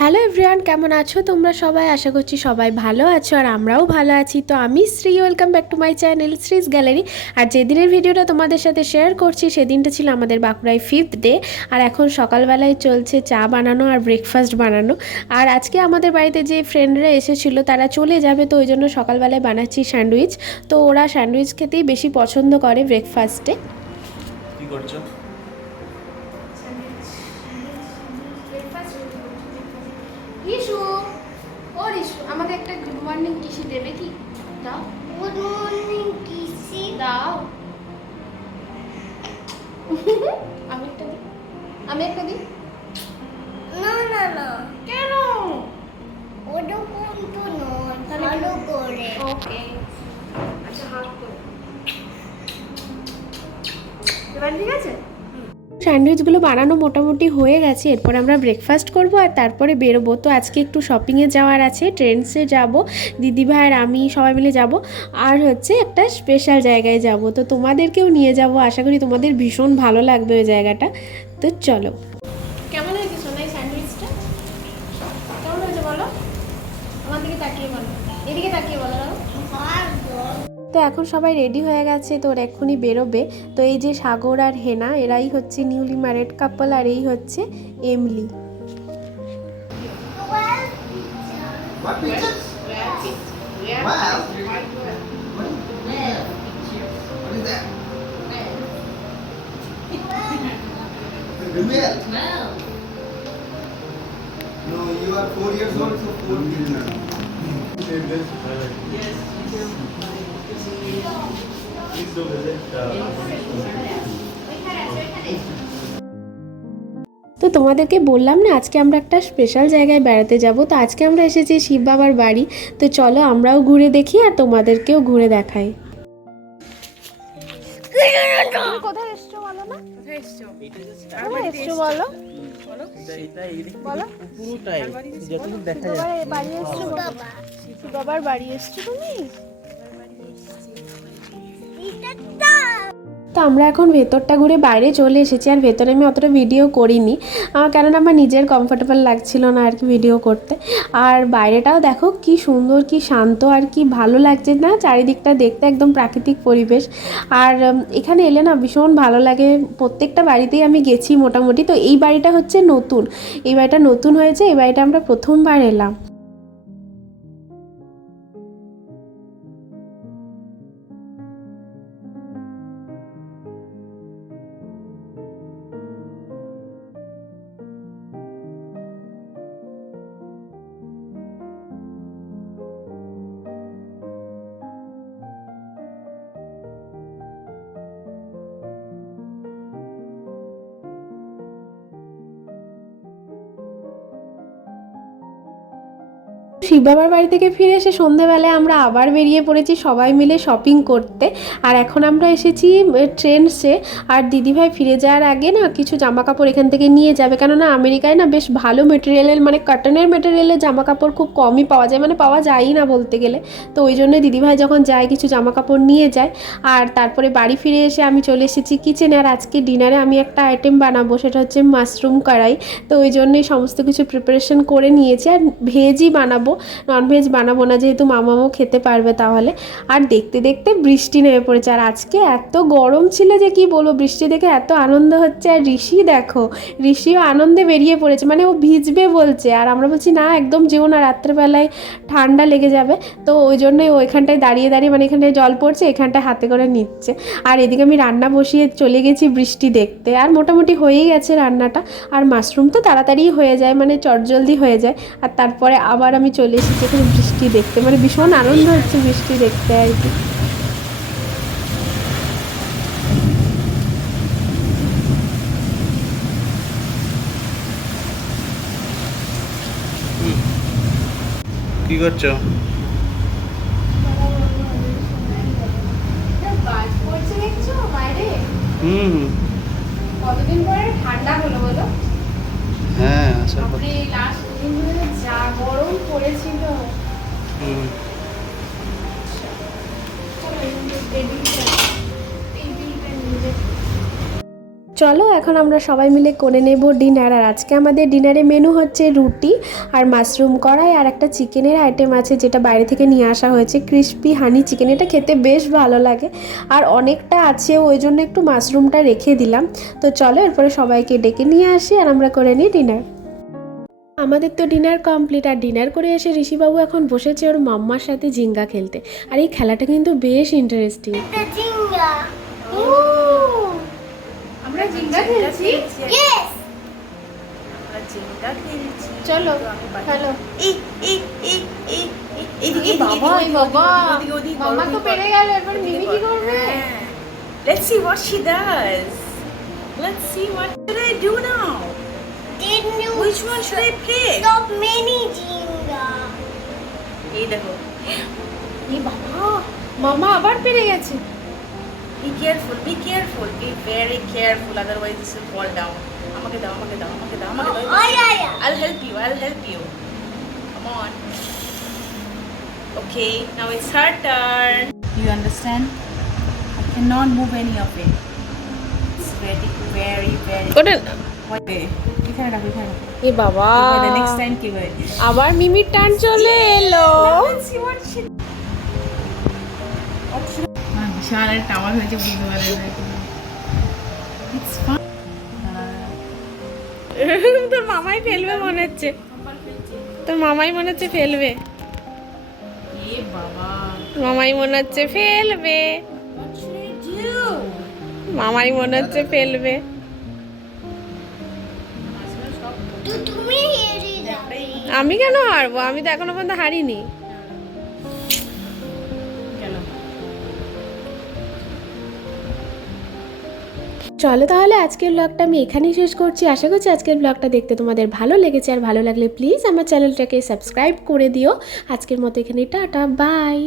Hello everyone, কেমন আছো তোমরা সবাই? আশা করছি সবাই ভালো আছো আর আমরাও ভালো আছি। তো আমি Shree, welcome back to my channel Shree's gallery. আর যেদিনের ভিডিওটা তোমাদের সাথে শেয়ার করছি সেদিনটা ছিল আমাদের বাঁকুড়ায় 5th ডে। আর এখন সকালবেলায় চলছে চা বানানো আর ব্রেকফাস্ট বানানো। আর আজকে আমাদের বাড়িতে যে ফ্রেন্ডরা এসেছিলো তারা চলে যাবে, তো ওই জন্য সকালবেলায় বানাচ্ছি স্যান্ডউইচ। তো ওরা স্যান্ডউইচ খেতেই বেশি পছন্দ করে ব্রেকফাস্টে। কি করছো? রিশু, ও রিশু, আমাকে একটা গুড মর্নিং কিসি দেবে কি? দাও। গুড মর্নিং কিসি দাও। আমি একটা দিই, আমি একটা দিই। না না না, কেন? ওরকম তো নয়, তাহলে ভালো করে। ওকে, আচ্ছা হাত করে এবার ঠিক আছে। স্যান্ডউইচগুলো বানানো মোটামুটি হয়ে গেছে, এরপর আমরা ব্রেকফাস্ট করব আর তারপরে বেরোবো। তো আজকে একটু শপিংয়ে যাওয়ার আছে, ট্রেন্ডসে যাব, দিদিভাই আর আমি সবাই মিলে যাব। আর হচ্ছে একটা স্পেশাল জায়গায় যাব, তো তোমাদেরকেও নিয়ে যাব। আশা করি তোমাদের ভীষণ ভালো লাগবে ওই জায়গাটা। তো চলো। কেমন হয়েছে সোনাই স্যান্ডউইচটা? কেমন হয়েছে বলো? আমার দিকে তাকিয়ে বলো, এদিকে তাকিয়ে বলো। তো এখন সবাই রেডি হয়ে গেছে, তো ওরা এক্ষুনি বেরোবে। তো এই যে সাগর আর হেনা, এরাই হচ্ছে নিউলি ম্যারেড কাপল, আর এই হচ্ছে এমলি। What pictures? Wow. What is that? Well. No, you are 4 years old, so 4 years now. Yes. Please do visit. তো তোমাদেরকে বললাম না আজকে আমরা একটা স্পেশাল জায়গায় বেড়াতে যাব। তো আজকে আমরা এসেছি শিব বাবার বাড়ি। তো চলো আমরাও ঘুরে দেখি আর তোমাদেরকেও ঘুরে দেখাই। কোথায় এসছো বলো না? কোথায় এসছো? কোথায় এসছো বলো? বলো। পুরোটাই যতটুকু দেখা যায়। বাড়ি এসছো বাবা? শিব বাবার বাড়ি এসছো তুমি? তো আমরা এখন ভেতরটা ঘুরে বাইরে চলে এসেছি। আর ভেতরে আমি অতটা ভিডিও করিনি, কারণ আমার নিজের কমফোর্টেবল লাগছিল না আর কি ভিডিও করতে। আর বাইরেটাও দেখো কি সুন্দর, কি শান্ত আর কি ভালো লাগছে না চারিদিকটা দেখতে, একদম প্রাকৃতিক পরিবেশ। আর এখানে এলে না ভীষণ ভালো লাগে। প্রত্যেকটা বাড়িতেই আমি গেছি মোটামুটি। তো এই বাড়িটা হচ্ছে নতুন, এই বাড়িটা নতুন হয়েছে, এই বাড়িটা আমরা প্রথমবার এলাম। শিব বাবার বাড়ি থেকে ফিরে এসে সন্ধ্যাবেলায় আমরা আবার বেরিয়ে পড়েছি সবাই মিলে শপিং করতে। আর এখন আমরা এসেছি ট্রেন্ডসে। আর দিদিভাই ফিরে যাওয়ার আগে না কিছু জামা কাপড় এখান থেকে নিয়ে যাবে, কেননা আমেরিকায় না বেশ ভালো মেটেরিয়ালের, মানে কটনের মেটেরিয়ালের জামা কাপড় খুব কমই পাওয়া যায়, মানে পাওয়া যায়ই না বলতে গেলে। তো ওই জন্যই দিদিভাই যখন যায় কিছু জামা কাপড় নিয়ে যায়। আর তারপরে বাড়ি ফিরে এসে আমি চলে এসেছি কিচেনে। আর আজকে ডিনারে আমি একটা আইটেম বানাবো, সেটা হচ্ছে মাশরুম কড়াই। তো ওই জন্যই সমস্ত কিছু প্রিপারেশন করে নিয়েছি। আর ভেজই বানাবো, ননভেজ বানাবো না, যেহেতু মামামও খেতে পারবে তাহলে। আর দেখতে দেখতে বৃষ্টি নেমে পড়েছে। আর আজকে এত গরম ছিল যে কি বলবো, বৃষ্টি দেখে এত আনন্দ হচ্ছে। আর ঋষি দেখো, ঋষিও আনন্দে বেরিয়ে পড়েছে, মানে ও ভিজবে বলছে। আর আমরা বলছি না একদম যেও না, রাত্রেবেলায় ঠান্ডা লেগে যাবে। তো ওই জন্যই ওইখানটায় দাঁড়িয়ে দাঁড়িয়ে, মানে এখানটায় জল পড়ছে, এখানটায় হাতে করে নিচ্ছে। আর এদিকে আমি রান্না বসিয়ে চলে গেছি বৃষ্টি দেখতে। আর মোটামুটি হয়েই গেছে রান্নাটা। আর মাশরুম তো তাড়াতাড়ি হয়ে যায়, মানে চটজলদি হয়ে যায়। আর তারপরে আবার আমি চলে এসেছি এখানে বৃষ্টি দেখতে, মানে ভীষণ আনন্দ হচ্ছে বৃষ্টি দেখতে আর কি। কি করছো? কতদিন পরে ঠান্ডা হলো বলো? হ্যাঁ আসার পর লাস্ট দিন ধরে যা গরম পড়েছিল। চলো এখন আমরা সবাই মিলে করে নেব ডিনার। আর আজকে আমাদের ডিনারে মেনু হচ্ছে রুটি আর মাশরুম কড়াই আর একটা চিকেনের আইটেম আছে যেটা বাইরে থেকে নিয়ে আসা হয়েছে, ক্রিস্পি হানি চিকেন। এটা খেতে বেশ ভালো লাগে আর অনেকটা আছে, ওই জন্য একটু মাশরুমটা রেখে দিলাম। তো চলো এরপরে সবাইকে ডেকে নিয়ে আসি আর আমরা করে নিই ডিনার। আমাদের তো ডিনার কমপ্লিট। আর ডিনার করে এসে ঋষিবাবু এখন বসেছে ওর মাম্মার সাথে জিঙ্গা খেলতে। আর এই খেলাটা কিন্তু বেশ ইন্টারেস্টিং। এটা জিঙ্গা। আমরা জিঙ্গা খেলছি। ইয়েস। আমরা জিঙ্গা খেলছি। চলো খেলো। এইদিকে বাবা এই বাবা মাম্মা তো পেরে গেল, এবার মিমি কি করবে? Let's see what she does. Let's see what should I do now. Did you Which one should I pick? stop mini জিঙ্গা? এই দেখো। এই বাবা মাম্মা আবার পেরে গেছে। Be careful, be careful, be very careful, otherwise this will fall down. আমাকে দাও, আমাকে দাও, আমাকে দাও, আমাকে দাও। Oh, yeah. I'll help you, I'll help you. Come on. Okay, now it's her turn. You understand? I cannot move any of it. It's very. ওটা Okay, এখানে রাখো, এখানে রাখো। এই বাবা Okay, the next time কি হবে? আবার মিমির টার্ন চলে এলো। Let's see what she. বিশাল একটা টাওয়ার হয়েছে বুঝতে পারে না। It's fun. তোর মামাই ফেলবে মনে হচ্ছে, তোর মামাই মনে হচ্ছে ফেলবে, এ বাবা। মামাই মনে হচ্ছে ফেলবে, What should I do? মামাই মনে হচ্ছে ফেলবে। তো তুমি হেরে যাবে। আমি কেন হারবো? আমি তো এখনো পর্যন্ত হারিনি। চলো তাহলে আজকের ব্লগটা আমি এখানেই শেষ করছি। আশা করছি আজকের ব্লগটা দেখতে তোমাদের ভালো লেগেছে। আর ভালো লাগলে প্লিজ আমার চ্যানেলটাকে সাবস্ক্রাইব করে দিও। আজকের মতো এখানে টাটা, বাই।